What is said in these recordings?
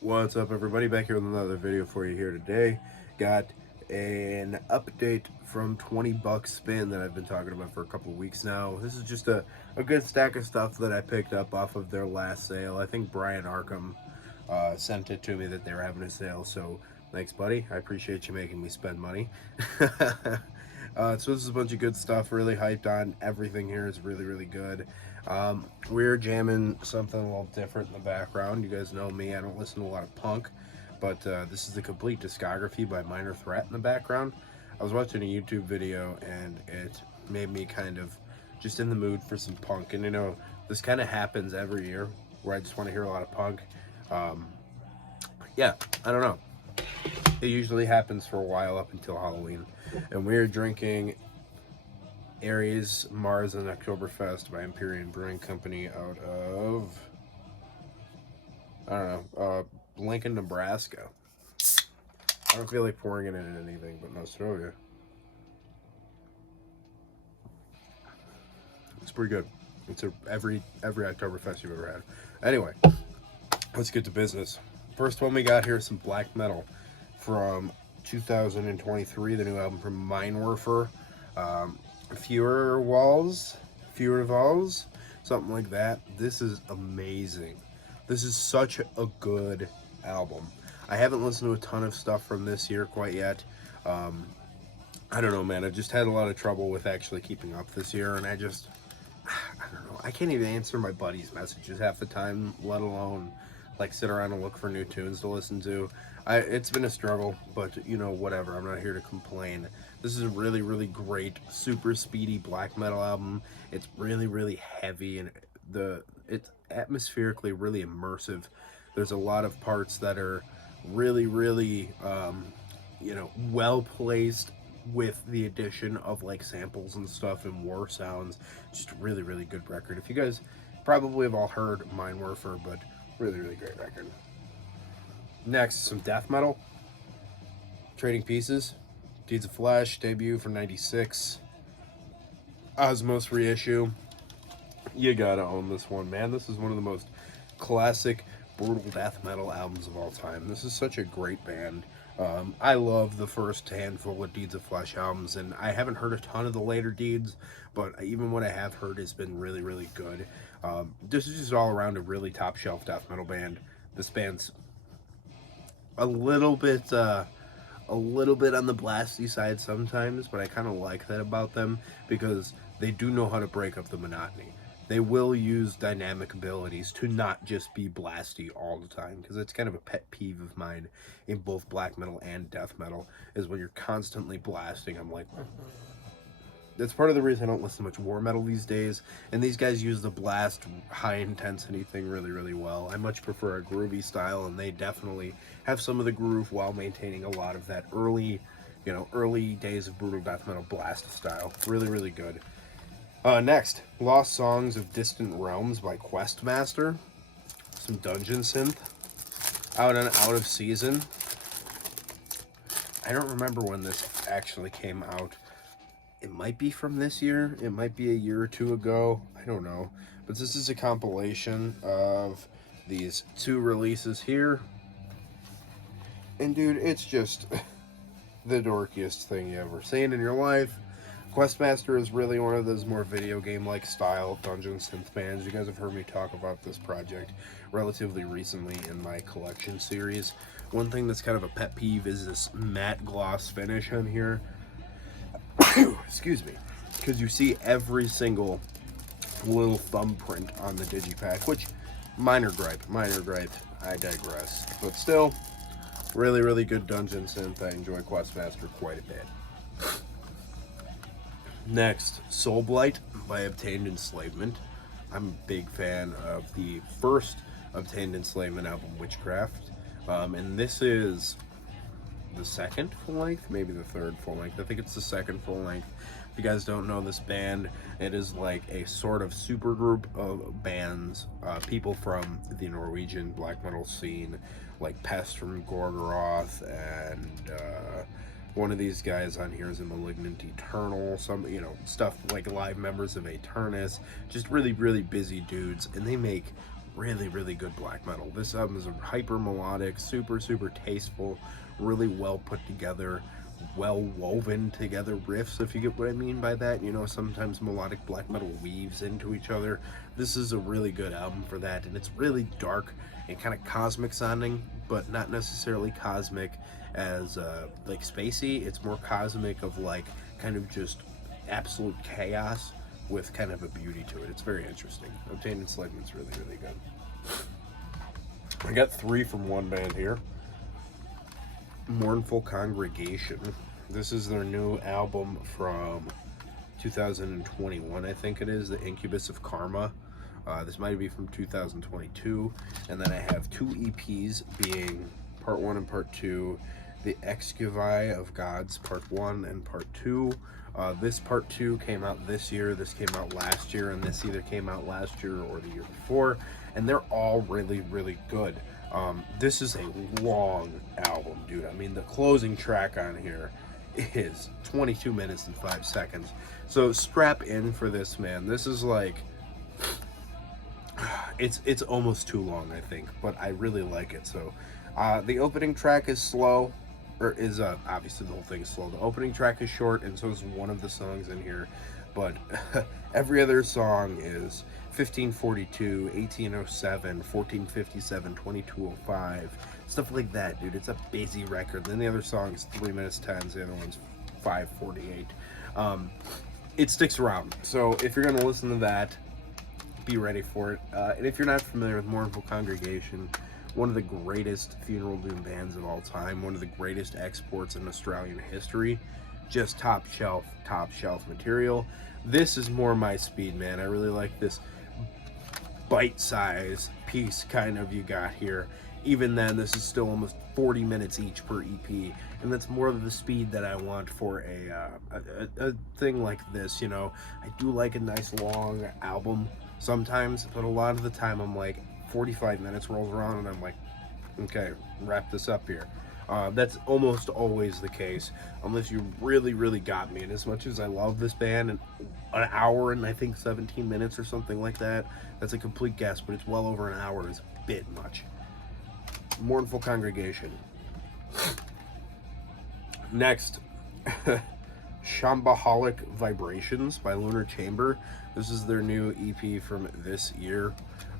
What's up, everybody? Back here with another video for you here today. Got an update from 20 Bucks Spin that I've been talking about for a couple of weeks now. This is just a good stack of stuff that I picked up off of their last sale. I think Brian Arkham sent it to me that they were having a sale, so thanks, buddy. I appreciate you making me spend money. So this is a bunch of good stuff, really hyped on. Everything here is really good. We're jamming something a little different in the background. You guys know me, I don't listen to a lot of punk, but this is the complete discography by Minor Threat in the background. I was watching a YouTube video and it made me kind of just in the mood for some punk. And you know, this kind of happens every year where I just want to hear a lot of punk. Yeah, I don't know. It usually happens for a while up until Halloween. And we're drinking Aries, Mars, and Oktoberfest by Empyrean Brewing Company out of, I don't know, Lincoln, Nebraska. I don't feel like pouring it in anything but Nostrovia. It's pretty good. It's every Oktoberfest you've ever had. Anyway, let's get to business. First one we got here is some black metal from 2023, the new album from Mindwerfer. Fewer Walls, something like that. This is amazing. This is such a good album. I haven't listened to a ton of stuff from this year quite yet. I don't know, man. I just had a lot of trouble with actually keeping up this year, and I don't know. I can't even answer my buddies' messages half the time, let alone like sit around and look for new tunes to listen to. It's been a struggle, but you know, whatever. I'm not here to complain. This is a really great, super speedy black metal album. It's really heavy, and it's atmospherically really immersive. There's a lot of parts that are really you know, well placed with the addition of like samples and stuff and war sounds. Just really good record. If you guys probably have all heard Mindwerfer, but really great record. Next, some death metal. Trading Pieces, Deeds of Flesh, debut from '96. Osmos reissue. You gotta own this one, man. This is one of the most classic brutal death metal albums of all time. This is such a great band. I love the first handful of Deeds of Flesh albums, and I haven't heard a ton of the later Deeds, but even what I have heard has been really good. This is just all around a really top shelf death metal band. This band's a little bit on the blasty side sometimes, but I kind of like that about them because they do know how to break up the monotony. They will use dynamic abilities to not just be blasty all the time, because it's kind of a pet peeve of mine in both black metal and death metal, is when you're constantly blasting. I'm like, that's part of the reason I don't listen to much war metal these days, and these guys use the blast high intensity thing really well. I much prefer a groovy style, and they definitely have some of the groove while maintaining a lot of that early days of brutal death metal blast style. Really good. Next, Lost Songs of Distant Realms by Questmaster. Some dungeon synth. Out of season. I don't remember when this actually came out. It might be from this year. It might be a year or two ago. I don't know. But this is a compilation of these two releases here. And dude, it's just the dorkiest thing you ever seen in your life. Questmaster is really one of those more video game-like style dungeon synth bands. You guys have heard me talk about this project relatively recently in my collection series. One thing that's kind of a pet peeve is this matte gloss finish on here. Excuse me. Because you see every single little thumbprint on the digipack, which, minor gripe, I digress. But still, really good dungeon synth. I enjoy Questmaster quite a bit. Next, Soulblight by Obtained Enslavement. I'm a big fan of the first Obtained Enslavement album, Witchcraft. And this is the second full length, maybe the third full length. I think it's the second full length. If you guys don't know this band, it is like a sort of super group of bands, people from the Norwegian black metal scene, like Pest from Gorgoroth, and one of these guys on here is a Malignant Eternal, some, you know, stuff like live members of Aeternus, just really busy dudes, and they make really, really good black metal. This album is hyper melodic, super, super tasteful, really well put together, well woven together riffs, if you get what I mean by that. You know, sometimes melodic black metal weaves into each other. This is a really good album for that, and it's really dark and kind of cosmic sounding, but not necessarily cosmic as like spacey. It's more cosmic of like kind of just absolute chaos with kind of a beauty to it. It's very interesting. Obtained Enslavement is really, really good. I got 3 from one band here. Mournful Congregation. This is their new album from 2021, I think it is, The Incubus of Karma. This might be from 2022. And then I have 2 EPs, being Part 1 and Part 2. The Excuvii of Gods, Part 1 and Part 2. This Part 2 came out this year, this came out last year, and this either came out last year or the year before. And they're all really, really good. This is a long album, dude. I mean, the closing track on here is 22 minutes and 5 seconds. So strap in for this, man. This is like, it's almost too long, I think, but I really like it. So the opening track is slow, or is obviously the whole thing is slow. The opening track is short, and so is one of the songs in here, but every other song is 1542, 1807, 1457, 2205, stuff like that, dude. It's a busy record. Then the other song is 3 minutes 10, the other one's 5:48. It sticks around, so if you're gonna listen to that, be ready for it. And if you're not familiar with Mournful Congregation, one of the greatest funeral doom bands of all time, one of the greatest exports in Australian history, just top shelf material. This is more my speed, man. I really like this bite-sized piece kind of you got here. Even then, this is still almost 40 minutes each per EP, and that's more of the speed that I want for a thing like this. You know, I do like a nice long album sometimes, but a lot of the time I'm like 45 minutes rolls around and I'm like, okay, wrap this up here. That's almost always the case, unless you really, really got me. And as much as I love this band, and an hour and I think 17 minutes or something like that, that's a complete guess, but it's well over an hour is a bit much. Mournful Congregation. Next, Shambaholic Vibrations by Lunar Chamber. This is their new EP from this year.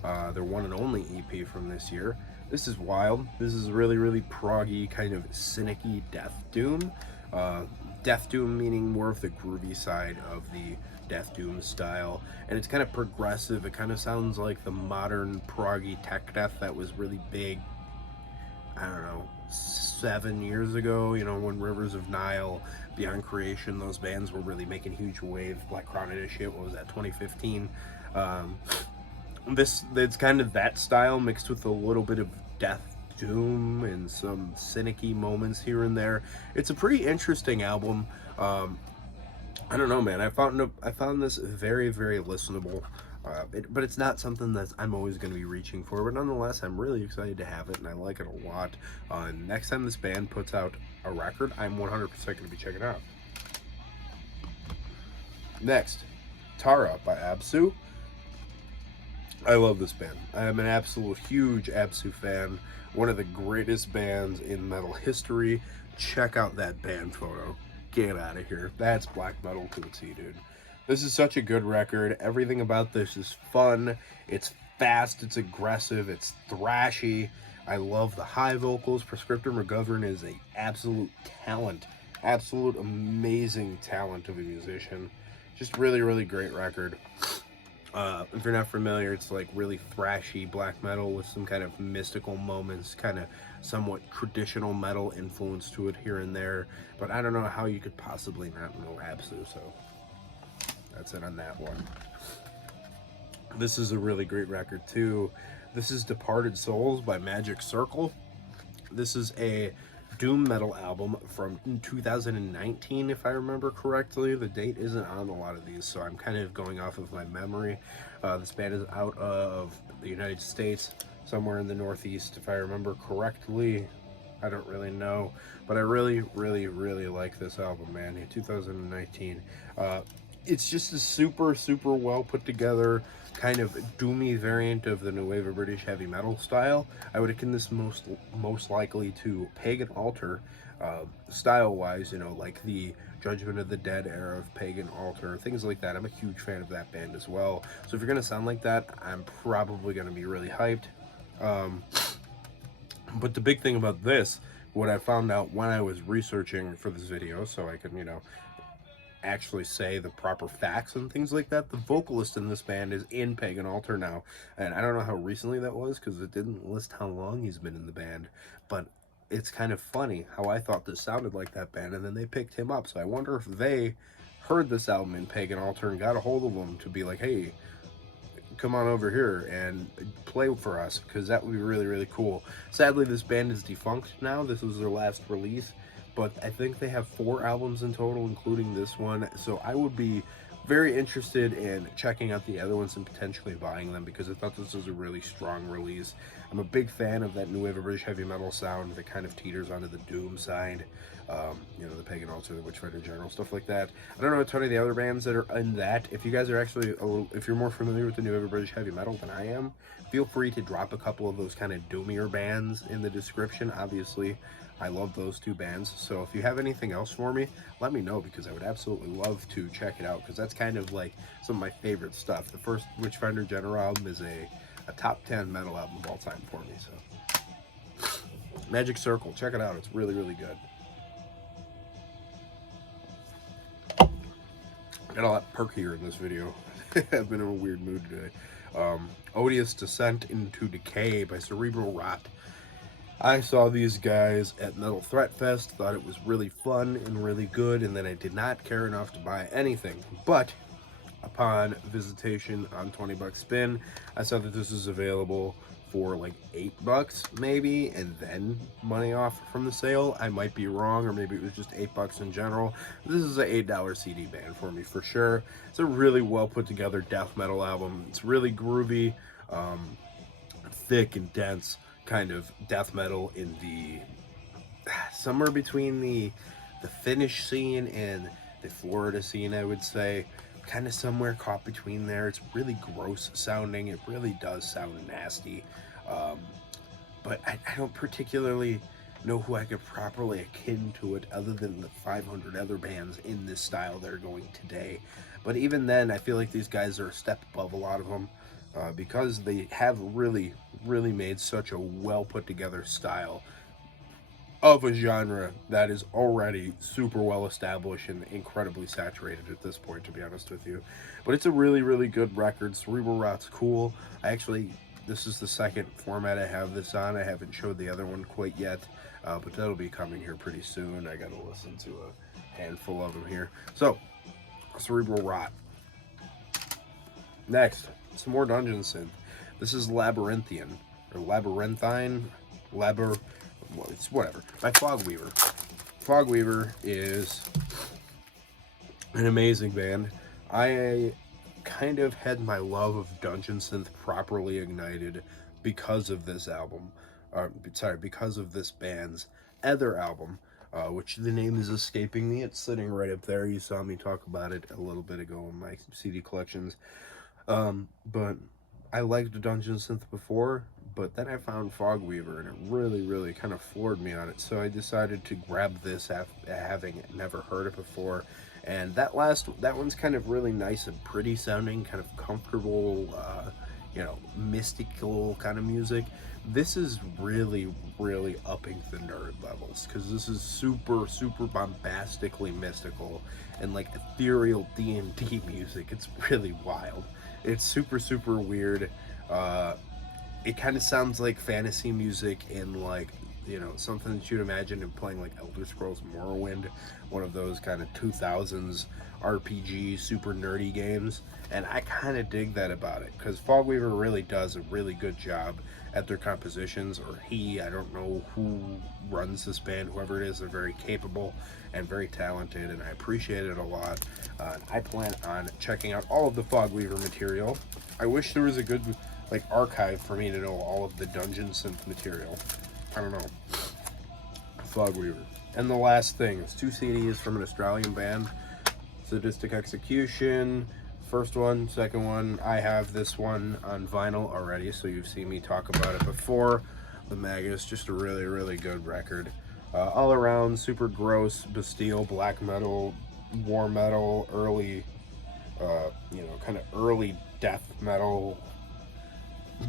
Their one and only EP from this year. This is wild. This is really, really proggy, kind of cynic-y death doom. Death doom meaning more of the groovy side of the death doom style, and it's kind of progressive. It kind of sounds like the modern proggy tech death that was really big, I don't know, 7 years ago, you know, when Rivers of Nile, Beyond Creation, those bands were really making huge waves. Black Crown and shit, what was that, 2015? It's kind of that style mixed with a little bit of death doom and some cynic-y moments here and there. It's a pretty interesting album. I don't know, man. I found this very, very listenable. But it's not something that I'm always going to be reaching for. But nonetheless, I'm really excited to have it, and I like it a lot. Next time this band puts out a record, I'm 100% going to be checking it out. Next, Tara by Absu. I love this band. I am an absolute huge Absu fan. One of the greatest bands in metal history. Check out that band photo. Get out of here. That's black metal to a T, dude. This is such a good record. Everything about this is fun. It's fast. It's aggressive. It's thrashy. I love the high vocals. Prescriptor McGovern is an absolute talent. Absolute amazing talent of a musician. Just really, really great record. If you're not familiar, it's like really thrashy black metal with some kind of mystical moments, kind of somewhat traditional metal influence to it here and there. But I don't know how you could possibly not know Absu, so that's it on that one. This is a really great record too. This is Departed Souls by Magic Circle. This is a doom metal album from 2019, if I remember correctly. The date isn't on a lot of these, so I'm kind of going off of my memory. This band is out of the United States, somewhere in the Northeast, if I remember correctly. I don't really know, but I really, really, really like this album, man. 2019. it's just a super, super well put together kind of doomy variant of the New Wave of British heavy metal style. I would akin this most likely to Pagan Altar, style wise, you know, like the Judgment of the Dead era of Pagan Altar, things like that. I'm a huge fan of that band as well. So if you're gonna sound like that, I'm probably gonna be really hyped. But the big thing about this, what I found out when I was researching for this video, so I could, you know, actually say the proper facts and things like that, the vocalist in this band is in Pagan Altar now. And I don't know how recently that was because it didn't list how long he's been in the band, but it's kind of funny how I thought this sounded like that band, and then they picked him up. So I wonder if they heard this album in Pagan Altar and got a hold of him to be like, hey, come on over here and play for us, because that would be really, really cool. Sadly, this band is defunct now. This was their last release, but I think they have 4 albums in total, including this one. So I would be very interested in checking out the other ones and potentially buying them, because I thought this was a really strong release. I'm a big fan of that new wave of British heavy metal sound that kind of teeters onto the doom side. You know, the Pagan Altar, the Witchfinder General, stuff like that. I don't know a ton of the other bands that are in that. If you guys are actually, if you're more familiar with the new wave of British heavy metal than I am, feel free to drop a couple of those kind of doomier bands in the description. Obviously, I love those 2 bands. So if you have anything else for me, let me know, because I would absolutely love to check it out, because that's kind of like some of my favorite stuff. The first Witchfinder General album is a top 10 metal album of all time for me. So Magic Circle, check it out. It's really, really good. Got a lot perkier in this video. I've been in a weird mood today. Odious Descent into Decay by Cerebral Rot. I saw these guys at Metal Threat Fest, thought it was really fun and really good, and then I did not care enough to buy anything. But upon visitation on 20 Bucks Spin, I saw that this is available for like $8 maybe, and then money off from the sale. I might be wrong, or maybe it was just $8 in general. This is an $8 CD band for me for sure. It's a really well put together death metal album. It's really groovy, thick and dense kind of death metal in the somewhere between the Finnish scene and the Florida scene, I would say. Kind of somewhere caught between there. It's really gross sounding. It really does sound nasty. But I don't particularly know who I could properly akin to it other than the 500 other bands in this style that are going today. But even then, I feel like these guys are a step above a lot of them, because they have really, really made such a well put together style of a genre that is already super well established and incredibly saturated at this point, to be honest with you. But it's a really, really good record. Cerebral Rot's cool. This is the second format I have this on. I haven't showed the other one quite yet, but that'll be coming here pretty soon. I gotta listen to a handful of them here. So, Cerebral Rot. Next, some more Dungeon Synth. This is Labyrinthian, or Labyrinthine, it's whatever, by Fogweaver. Fogweaver is an amazing band. I kind of had my love of Dungeon Synth properly ignited because of this album. Because of this band's other album, which the name is escaping me. It's sitting right up there. You saw me talk about it a little bit ago in my CD collections. But I liked Dungeon Synth before, but then I found Fogweaver, and it really, really kind of floored me on it. So I decided to grab this having never heard it before. And that one's kind of really nice and pretty sounding, kind of comfortable, you know, mystical kind of music. This is really, really upping the nerd levels, because this is super, super bombastically mystical and like ethereal D&D music. It's really wild. It's super, super weird. It kind of sounds like fantasy music in, like, you know, something that you'd imagine in playing like Elder Scrolls Morrowind, one of those kind of 2000s RPG super nerdy games. And I kind of dig that about it, because Fogweaver really does a really good job at their compositions, or I don't know who runs this band, whoever it is, they're very capable and very talented, and I appreciate it a lot. I plan on checking out all of the Fogweaver material. I wish there was a good like archive for me to know all of the Dungeon Synth material. I don't know. Fogweaver. And the last thing, it's 2 CDs from an Australian band. Sadistic Execution, first one, second one. I have this one on vinyl already, so you've seen me talk about it before. The Magus, just a really, really good record. All around, super gross, Bastille, black metal, war metal, early, kind of early death metal,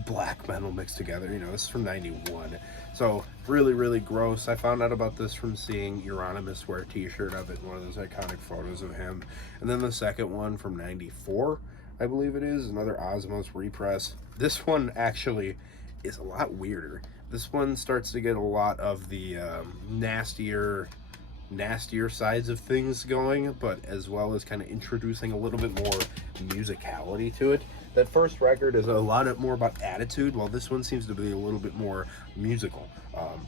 black metal mixed together. This is from 91. So really, really gross. I found out about this from seeing Euronymous wear a t-shirt of it, one of those iconic photos of him. And then the second one from 94, I believe it is, another Osmos repress. This one actually is a lot weirder. This one starts to get a lot of the nastier sides of things going, but as well as kind of introducing a little bit more musicality to it. That first record is a lot more about attitude, while this one seems to be a little bit more musical.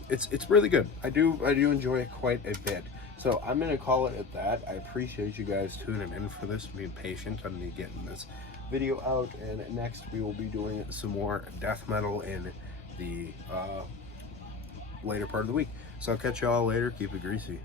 It's really good. I do enjoy it quite a bit. So I'm gonna call it at that. I appreciate you guys tuning in for this, being patient on me getting this video out, and next we will be doing some more death metal in the later part of the week. So I'll catch y'all later. Keep it greasy.